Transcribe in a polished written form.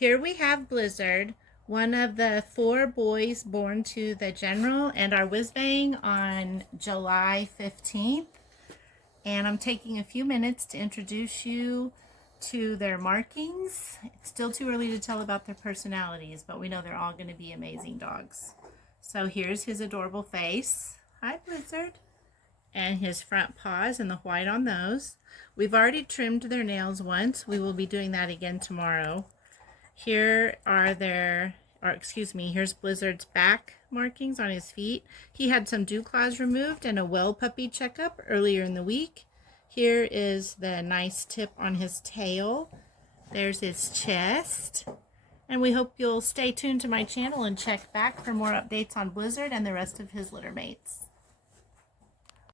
Here we have Blizzard, one of the 4 boys born to the General and our whiz-bang on July 15th. And I'm taking a few minutes to introduce you to their markings. It's still too early to tell about their personalities, but we know they're all going to be amazing dogs. So here's his adorable face. Hi, Blizzard. And his front paws and the white on those. We've already trimmed their nails once. We will be doing that again tomorrow. Here are here's Blizzard's back markings on his feet. He had some dewclaws removed and a well puppy checkup earlier in the week. Here is the nice tip on his tail. There's his chest. And we hope you'll stay tuned to my channel and check back for more updates on Blizzard and the rest of his litter mates.